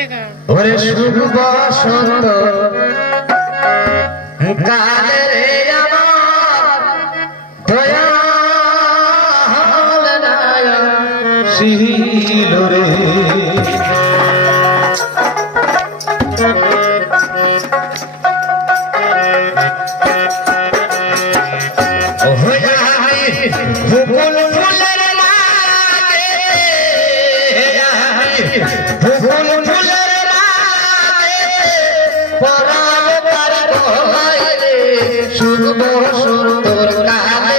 টাকা। ওরে শুভ বসন্ত কালের শুনব সুন্দর কালে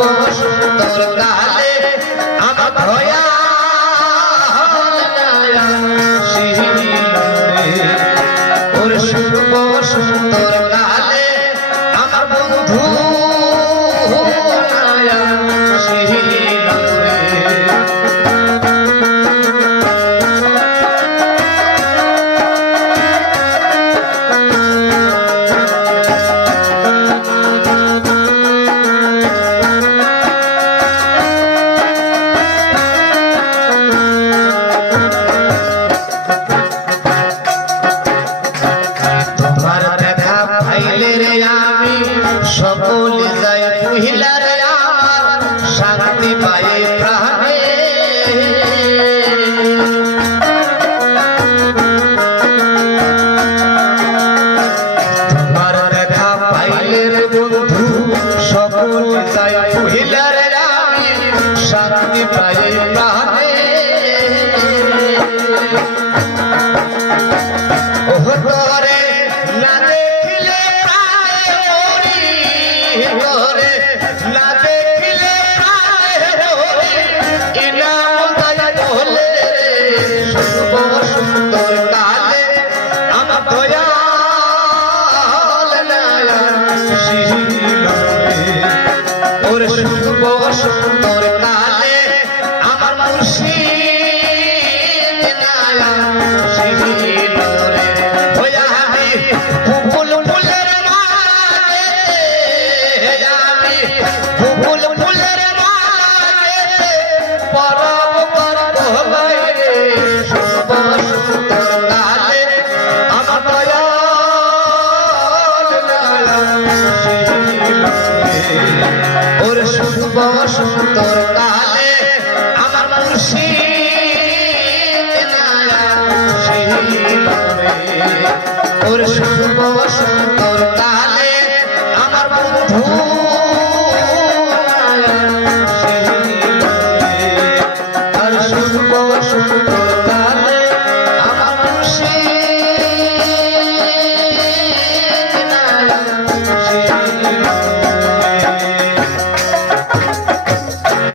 তোর তালে আমার ভয়া আমি সকল যাই মহিলার আমার শুভ সুন্দর তালে আমার বন্ধু